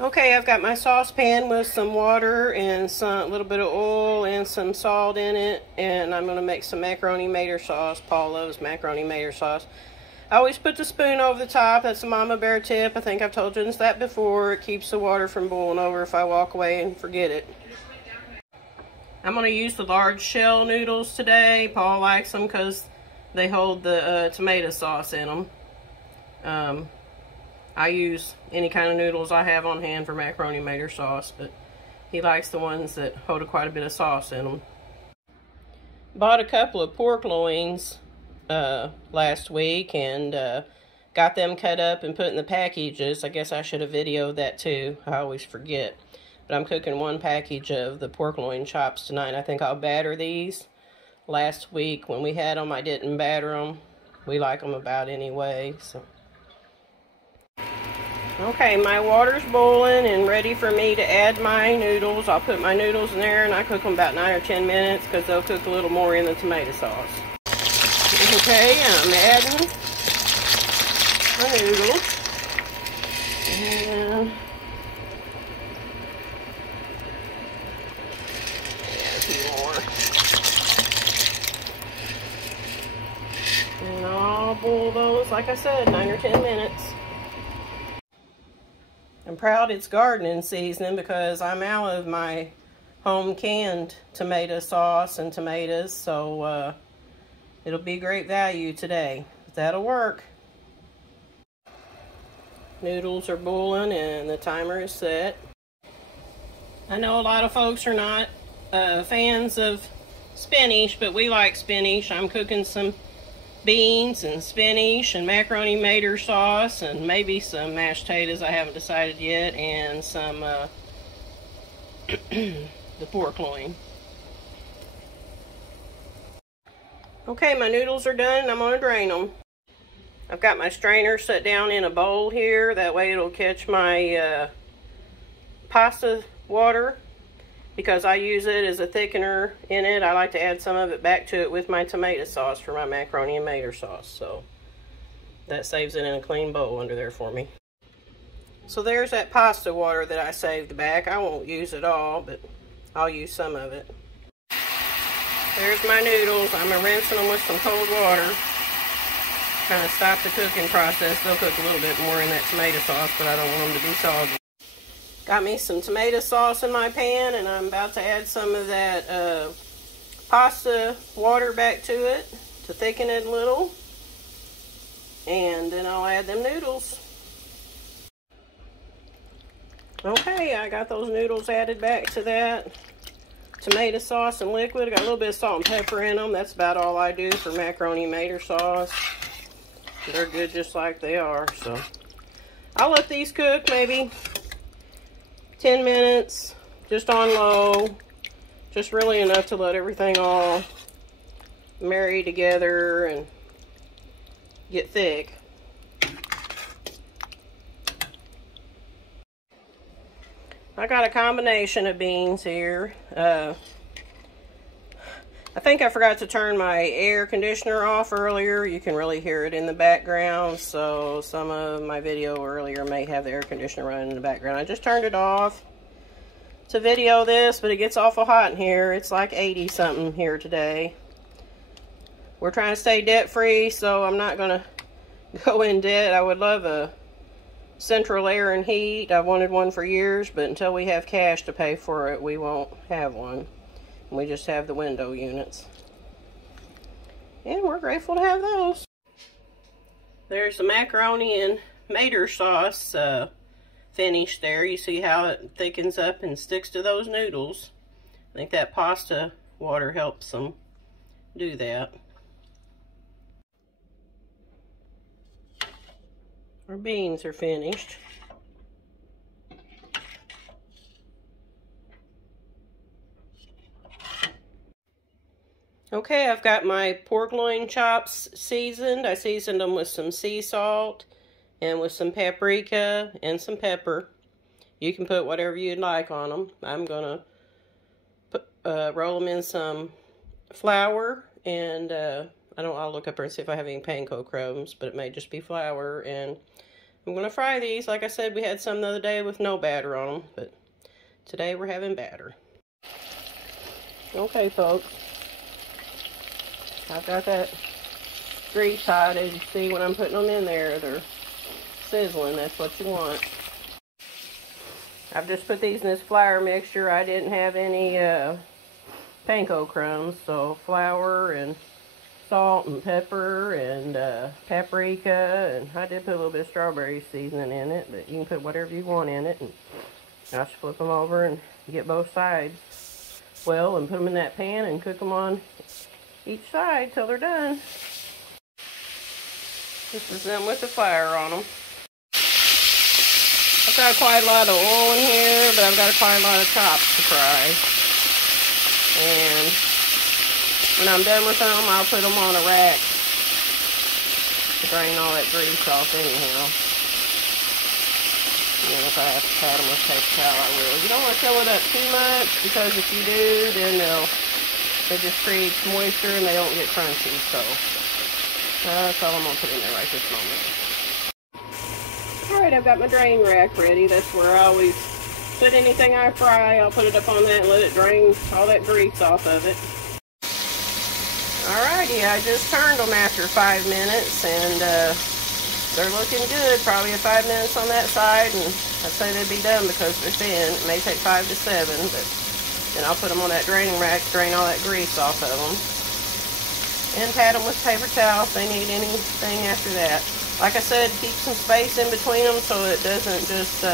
Okay, I've got my saucepan with some water and a little bit of oil and some salt in it, and I'm going to make some macaroni mater sauce. Paul loves macaroni mater sauce. I always put the spoon over the top. That's a Mama Bear tip. I think I've told you that before. It keeps the water from boiling over if I walk away and forget it. I'm going to use the large shell noodles today. Paul likes them because they hold the tomato sauce in them. I use any kind of noodles I have on hand for macaroni mater sauce, but he likes the ones that hold quite a bit of sauce in them. Bought a couple of pork loins last week and got them cut up and put in the packages. I guess I should have videoed that too. I always forget. But I'm cooking one package of the pork loin chops tonight. I think I'll batter these. Last week when we had them, I didn't batter them. We like them about anyway, so. Okay, my water's boiling and ready for me to add my noodles. I'll put my noodles in there and I cook them about 9 or 10 minutes because they'll cook a little more in the tomato sauce. Okay, I'm adding my noodles. And add a few more. And I'll boil those, like I said, 9 or 10 minutes. I'm proud it's gardening season because I'm out of my home canned tomato sauce and tomatoes, so it'll be great value today. That'll work. Noodles are boiling and the timer is set. I know a lot of folks are not fans of spinach, but we like spinach. I'm cooking some beans and spinach and macaroni mater sauce and maybe some mashed potatoes, I haven't decided yet, and some the pork loin. Okay, my noodles are done and I'm going to drain them. I've got my strainer set down in a bowl here, that way it'll catch my pasta water. Because I use it as a thickener in it, I like to add some of it back to it with my tomato sauce for my macaroni and mater sauce. So that saves it in a clean bowl under there for me. So there's that pasta water that I saved back. I won't use it all, but I'll use some of it. There's my noodles. I'm rinsing them with some cold water. Kind of stop the cooking process. They'll cook a little bit more in that tomato sauce, but I don't want them to be soggy. Got me some tomato sauce in my pan, and I'm about to add some of that pasta water back to it to thicken it a little. And then I'll add them noodles. Okay, I got those noodles added back to that tomato sauce and liquid. I got a little bit of salt and pepper in them. That's about all I do for macaroni mater sauce. They're good just like they are, so I'll let these cook maybe 10 minutes, just on low, just really enough to let everything all marry together and get thick. I got a combination of beans here. I think I forgot to turn my air conditioner off earlier. You can really hear it in the background, so some of my video earlier may have the air conditioner running in the background. I just turned it off to video this, but it gets awful hot in here. It's like 80 something here today. We're trying to stay debt free, so I'm not gonna go in debt. I would love a central air and heat. I've wanted one for years, but until we have cash to pay for it, we won't have one. We just have the window units. And we're grateful to have those. There's the macaroni and mater sauce finished there. You see how it thickens up and sticks to those noodles. I think that pasta water helps them do that. Our beans are finished. Okay, I've got my pork loin chops seasoned. I seasoned them with some sea salt and with some paprika and some pepper. You can put whatever you'd like on them. I'm gonna roll them in some flour, and I'll look up there and see if I have any panko crumbs, but it may just be flour, and I'm I'm gonna fry these. Like I said, we had some the other day with no batter on them, but today we're having batter. Okay, folks. I've got that grease hot. As you see, when I'm putting them in there, they're sizzling. That's what you want. I've just put these in this flour mixture. I didn't have any panko crumbs, so flour and salt and pepper and paprika, and I did put a little bit of strawberry seasoning in it, but you can put whatever you want in it. And I'll just flip them over and get both sides well and put them in that pan and cook them on each side till they're done. This is them with the flour on them. I've got quite a lot of oil in here, but I've got quite a lot of chops to fry. And when I'm done with them, I'll put them on a rack to drain all that grease off anyhow. And if I have to pat them with paper towel, I will. You don't want to fill it up too much, because if you do, then it just creates moisture and they don't get crunchy. So that's all I'm going to put in there right this moment. Alright, I've got my drain rack ready. That's where I always put anything I fry. I'll put it up on that and let it drain all that grease off of it. Alrighty, I just turned them after 5 minutes, and they're looking good. Probably 5 minutes on that side, and I'd say they'd be done because they're thin. It may take 5 to 7, but then I'll put them on that draining rack, drain all that grease off of them, and pat them with paper towel if they need anything after that. Like I said, keep some space in between them so it doesn't just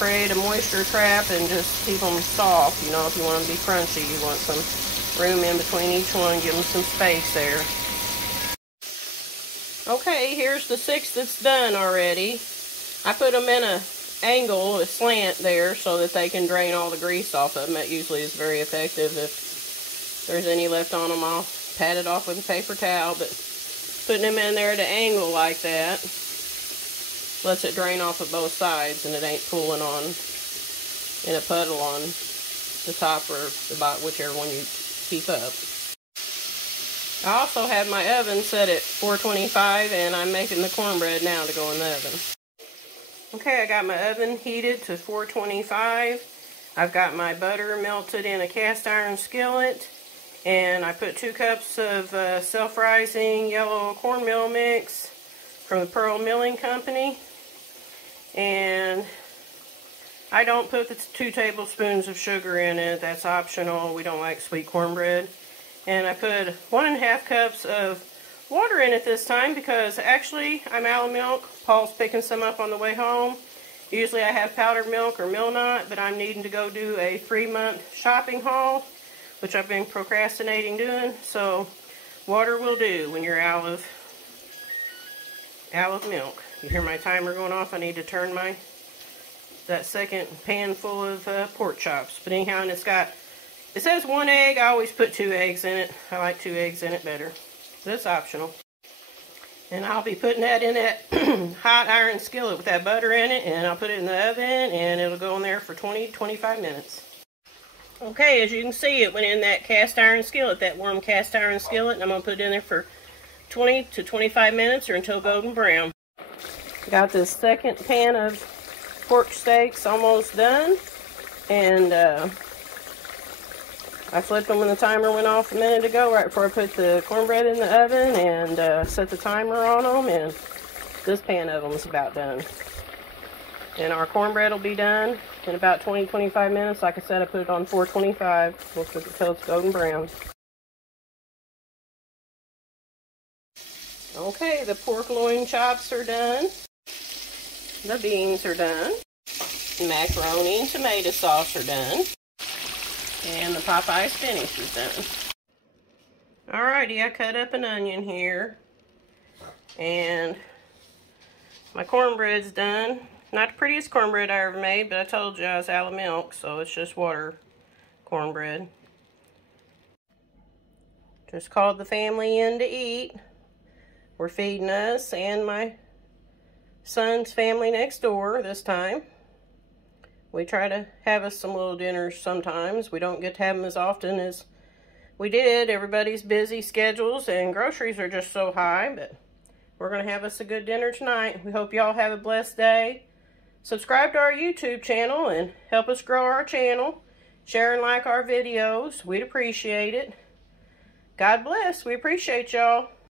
create a moisture trap and just keep them soft. You know, if you want them to be crunchy, you want some room in between each one, give them some space there. Okay, here's the 6 that's done already. I put them in an angle, a slant there, so that they can drain all the grease off of them. That usually is very effective. If there's any left on them, I'll pat it off with a paper towel, but putting them in there at an angle like that lets it drain off of both sides, and it ain't pooling on in a puddle on the top or the bottom, whichever one you keep up. I also have my oven set at 425, and I'm making the cornbread now to go in the oven. Okay, I got my oven heated to 425. I've got my butter melted in a cast iron skillet, and I put 2 cups of self-rising yellow cornmeal mix from the Pearl Milling Company. And I don't put the 2 tablespoons of sugar in it. That's optional. We don't like sweet cornbread. And I put 1.5 cups of water in it this time because actually I'm out of milk. Paul's picking some up on the way home. Usually I have powdered milk or Milnot, but I'm needing to go do a 3-month shopping haul, which I've been procrastinating doing. So water will do when you're out of milk. You hear my timer going off. I need to turn that second pan full of pork chops. But anyhow, and it says 1 egg. I always put 2 eggs in it. I like 2 eggs in it better. That's optional. And I'll be putting that in that hot iron skillet with that butter in it, and I'll put it in the oven, and it'll go in there for 20-25 minutes. Okay, as you can see, it went in that cast iron skillet, that warm cast iron skillet, and I'm going to put it in there for 20 to 25 minutes or until golden brown. Got this second pan of pork steaks almost done, and I flipped them when the timer went off a minute ago, right before I put the cornbread in the oven, and set the timer on them, and this pan of them is about done. And our cornbread will be done in about 20-25 minutes. Like I said, I put it on 425. We'll cook it till it's golden brown. Okay, the pork loin chops are done. The beans are done. Macaroni and tomato sauce are done. And the Popeye spinach is done. Alrighty, I cut up an onion here. And my cornbread's done. Not the prettiest cornbread I ever made, but I told you I was out of milk, so it's just water cornbread. Just called the family in to eat. We're feeding us and my son's family next door this time. We try to have us some little dinners sometimes. We don't get to have them as often as we did. Everybody's busy schedules and groceries are just so high, but We're going to have us a good dinner tonight. We hope y'all have a blessed day. Subscribe to our YouTube channel and help us grow our channel. Share and like our videos. We'd appreciate it. God bless. We appreciate y'all.